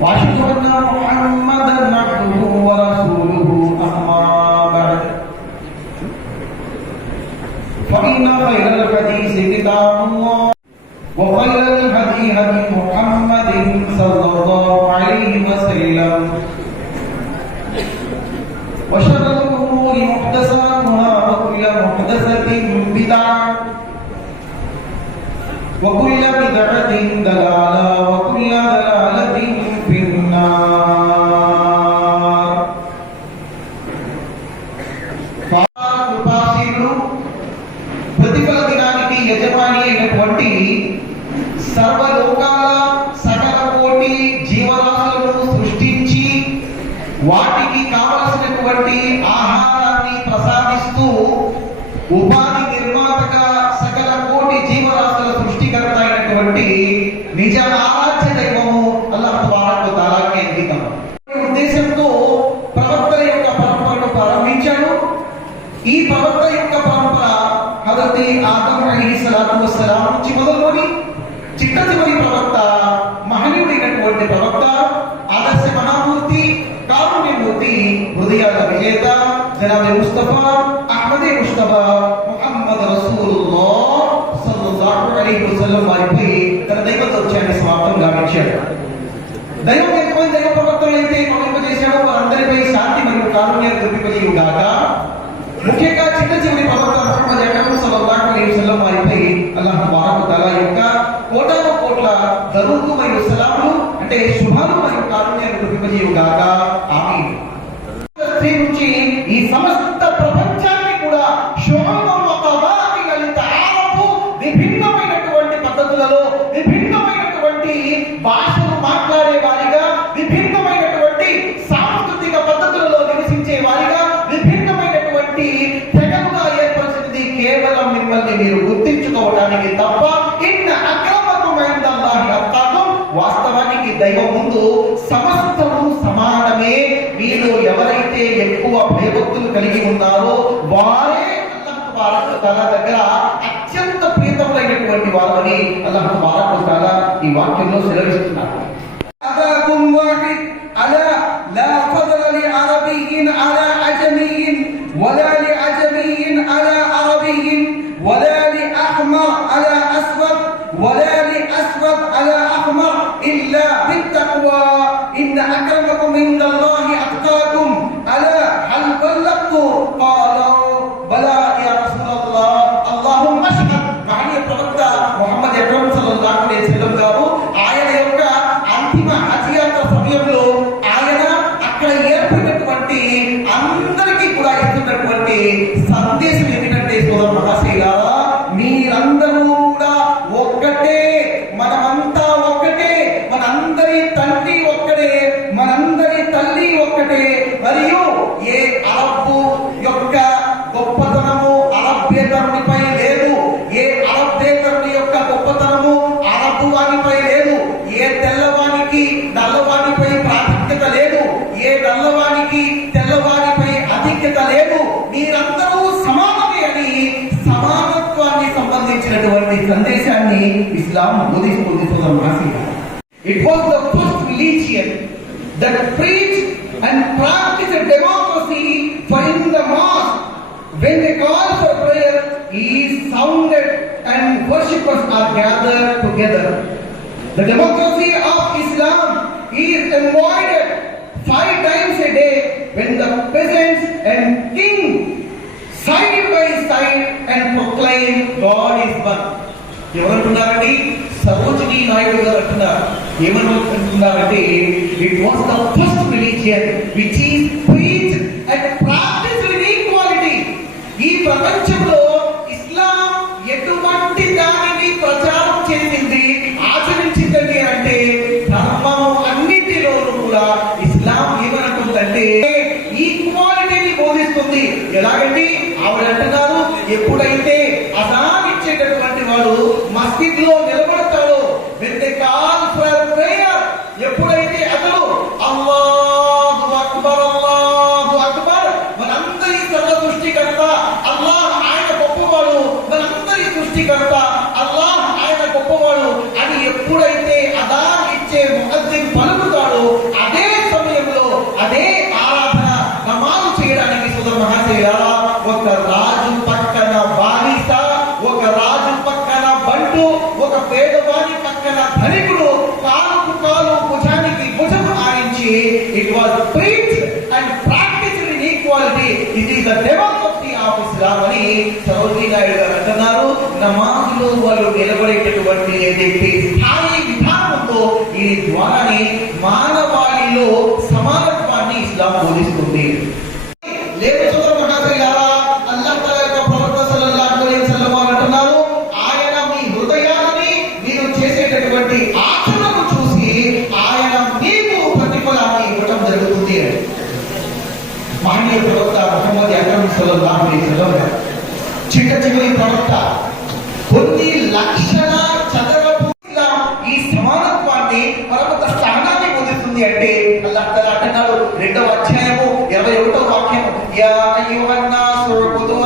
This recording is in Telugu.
واشهد ان محمدا عبده ورسوله اما بعد فان خير الحديث كتاب الله وخير الهدي هدي محمد صلى الله عليه وسلم وشر الامور محدثاتها وكل محدثه بدعه وكل بدعه ضلاله وكل ضلاله في النار. ప్రతిఫల దినానికి యజమాని అయినటువంటి సర్వలోకాల సకల కోటి జీవరాశులను సృష్టించి వాటికి కావలసినటువంటి ఆహారాన్ని ప్రసాదిస్తూ ఉపాధి నిర్మాతగా సకల కోటి జీవరాశుల సృష్టికర్త అయినటువంటి నిజ ఆరాధ్య దైవము అల్లాహ్ తబారక వ తఆలాకి అంకితం. ఉద్దేశంతో ప్రవక్తల యొక్క పరంపరను ప్రారంభించాడు. ఈ ప్రవక్త యొక్క పరంపర హజరత్ ఆదం అలైహిస్సలాతు వస్సలాం నుంచి మొదలుకొని చిట్ట చివరి ప్రవక్త మహనీయుడైనటువంటి ప్రవక్త ఆదర్శ మహామూర్తి కారుణ్యమూర్తి హృదయాల విజేత జనాబే ముస్తఫా అహ్మదే ముస్తఫా ముహమ్మద్ రసూలుల్లాహ్ సల్లల్లాహు అలైహి వసల్లం వారిపై తన దైవ దౌత్యాన్ని సమాప్తం గావించాడు. దైవం ఎంతమంది దైవ ప్రవక్తలు అయితే పంపింపజేశాడో వారందరిపై శాంతి మరియు కారుణ్యాన్ని కురిపింపజేయుగాక. ముఖ్యంగా చిట్ట చివరి ప్రవక్త ముహమ్మద్ అక్రమ్ సల్లల్లాహు అలైహి వసల్లం వారిపై అల్లాహ్ తబారక వ తఆలా యొక్క కోటాను కోట్ల దరూదు మరియు సలాములు అంటే శుభాలు మరియు కారుణ్యాన్ని కురిపింపజేయుగాక. ఆమీన్. నుంచి ఈ సమస్త ప్రపంచాన్ని కూడా విభిన్నమైనటువంటి పద్ధతులలో విభిన్నమైనటువంటి భాషలు మాట్లాడే వారిగా విభిన్నమైనటువంటి సాంస్కృతిక పద్ధతులలో నివసించే వారిగా విభిన్నమైనటువంటి తెగలుగా ఏర్పరిచింది కేవలం మిమ్మల్ని మీరు గుర్తించుకోవడానికి తప్ప. ఇన్న అక్రమకం ఇందల్లాహి అత్కాకుం. వాస్తవానికి దైవం ముందు సమస్తము సమానమే. మీలో ఎవరైతే ఎక్కువ భయభక్తులు కలిగి ఉన్నారో వారే అల్లాహ్ తబారక వ తఆలా దగ్గర అత్యంత ప్రియతములైనటువంటి వారని అల్లాహ్ తబారక వ తఆలా ఈ వాక్యంలో సెలవిస్తున్నారు. అబాకుం వాహిద్ అలా లా ఫضل لعربي على عجمي ولا لعجمي على عربي ولا لأحمر على أسود ولا لأسود على أحمر إلا بالتقوى إن أكرمكم عند الله أتقاكم ألا هل بلغت قالوا بلى يا رسول الله اللهم اشهد. మహనీయ ప్రవక్త ముహమ్మద్ అక్రమ్ సల్లల్లాహు అలైహి వసల్లం గారు ఆయన యొక్క అంతిమ హజ్ యాత్ర సమయంలో ఆయన అక్కడ ఏర్పడినటువంటి అందరికీ కూడా ఇస్తున్నటువంటి సందేశం ఏమిటంటే, సోదర మహాశైలారా, మీరందరూ కూడా ఒక్కటే, మనమంతా ఒక్కటే, మనందరి తండ్రి ఒక్కటే, మనందరి తల్లి ఒక్కటే. మరియు ఏ అరబ్బు యొక్క గొప్పతనము అరబ్బేతరునిపై లేదు, ఏ అరబ్బేతరుని యొక్క గొప్పతనము అరబ్బు వానిపై లేదు, ఏ తెల్లవానికి నల్లవానిపై ప్రాముఖ్యత లేదు, ఏ నల్లవానికి తెల్లవానిపై అధిక్యత లేదు. మీరందరూ సమానమే అని సమానత్వాన్ని సంబంధించినటువంటి సందేశాన్ని ఇస్లాం బోధిస్తుంది. It was the first religion that preached and practiced democracy. For in the mosque, when they call for prayer is sounded and worshippers are gathered together. The democracy of Islam is embodied 5 times a day when the peasants and king side by side and proclaim God is one. ఎవరంటున్నారండి? Sarojini Naidu గారు అంటున్నారు. ఏమనుకుంటున్నారంటే, it was the first religion which is preached and practised in equality. ఈ ప్రపంచంలో ఇస్లాం ఎటువంటి దానిని ప్రచారం చేసింది, ఆచరించిందండి అంటే ధర్మం అన్నిటిలోనూ కూడా ఇస్లాం ఏమనుకుంటుందంటే ఈక్వాలిటీని బోధిస్తుంది. ఎలాగంటే ఆవిడ అంటున్నారు, ఎప్పుడైతే అజాన్ ఇచ్చేటటువంటి వాడు మస్జిద్ లో నిలబడతాడో, when they call for prayer, ఎప్పుడైతే అతను అల్లాహు అక్బర్ అల్లాహు అక్బర్, మనందరి సర్వ సృష్టికర్త అల్లాహ్ ఆయన గొప్పవాడు, మనందరి సృష్టికర్త అల్లాహ్ ఆయన గొప్పవాడు అని ఎప్పుడైతే అజాన్ ఇచ్చే ముఅజ్జిన్ పలుకుతాడో ధనికుడు కాలుకు కాలు భుజానికి భుజం ఆడించి it was preached and practised in equality. It is the democracy of Islam అని సరోజినీ నాయుడు గారు అంటున్నారు. నమాజులో వాళ్ళు నిలబడేటటువంటి ఏదైతే స్థాయి విధానం ఉందో ఈ ద్వారానే మానవాళిలో సమానత్వాన్ని ఇస్లాం బోధిస్తుంది. లేదు సోదర మహాశయులారా, అల్లాహ్ తఆలా యొక్క ప్రవక్త సల్లల్లాహు అలైహి వసల్లం అంటున్నారు, ఆయన మీ హృదయాన్ని మీరు చేసేటటువంటి ఆచరణను చూసి ఆయన మీకు ప్రతిఫలాన్ని ఇవ్వడం జరుగుతుంది అని. మహనీయ ప్రవక్త ముహమ్మద్ అక్రమ్ సల్లల్లాహు అలైహి వసల్లం గారు చిట్ట చివరి ప్రవక్త. కొన్ని లక్షల చదరపు ఈ సమానత్వాన్ని పరమత స్థానాన్ని పొందుతుంది అంటే అల్లాహ్ తఆలా అంటున్నాడు 2వ అధ్యాయము 21వ వాక్యం, యా అయ్యుహన్నాసు ఉబుదు